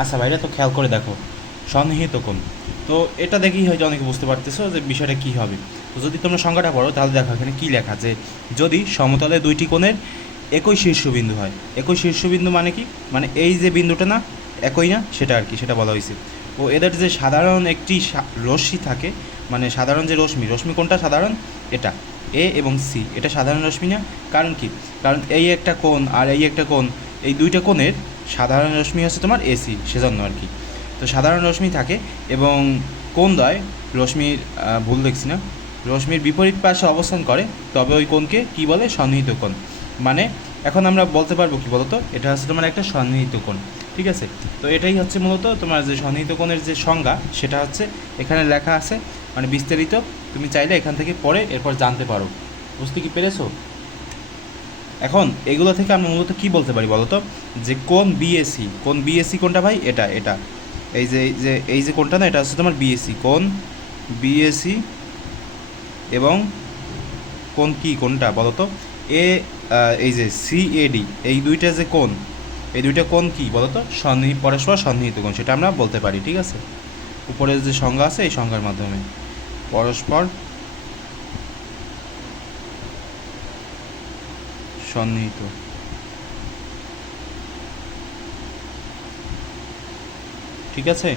আচ্ছা ভাইরা তো খেয়াল করে দেখো। সন্নিহিত কোণ। তো এটা দেখেই হয়তো অনেকে বুঝতে পারতেছো যে বিষয়টা কী হবে। তো যদি তোমরা সংখ্যাটা পড়ো, তাহলে দেখো এখানে কী লেখা যে যদি সমতলে দুইটি কোণের একই শীর্ষবিন্দু হয়। একই শীর্ষবিন্দু মানে কি? মানে এই যে বিন্দুটা না, একই না, সেটা আর কি, সেটা বলা হয়েছে। ও এদের যে সাধারণ একটি রশ্মি থাকে মানে সাধারণ যে রশ্মি রশ্মি কোনটা সাধারণ? এটা। এ এবং সি। এটা সাধারণ রশ্মি না। কারণ কি? কারণ এই একটা কোণ আর এই একটা কোণ, এই দুইটা কোণের সাধারণ রশ্মি হচ্ছে তোমার এসি সেজন্য আর কি। তো সাধারণ রশ্মি থাকে এবং কোন দ্বয় রশ্মির ভুল দেখছি না। রশ্মির বিপরীত পাশে অবস্থান করে, তবে ওই কোণকে কি বলে? সন্নিহিত কোণ। মানে এখন আমরা বলতে পারব কি বলতো? এটা হচ্ছে তোমার একটা সন্নিহিত কোণ, ঠিক আছে? তো এটাই হচ্ছে মূলত তোমার যে সন্নিহিত কোণের যে সংজ্ঞা, সেটা হচ্ছে এখানে লেখা আছে। মানে বিস্তারিত, তুমি চাইলে এখান থেকে পড়ে এরপর জানতে পারো। বুঝতে কি পেরেছ? এখন এগুলো থেকে আমি মূলত কি বলতে পারি বলো তো যে কোন বিএসসি কোন বিএসসি কোনটা ভাই? এটা এটা। এই যে এই যে এই যে কোনটা না, এটা হচ্ছে তোমার বিএসসি কোন বিএসসি এবং কোন কি কোনটা বলো তো এ এই যে সিএডি এই দুইটা যে কোন, এই দুইটা কোন কি বলো তো সন্নিহি, পরস্পর সন্নিহিত কোণ, সেটা আমরা বলতে পারি, ঠিক আছে? উপরে যে সংজ্ঞা আছে, এই সংজ্ঞার মাধ্যমে। পরস্পর সন্নিহিত। ঠিক আছে?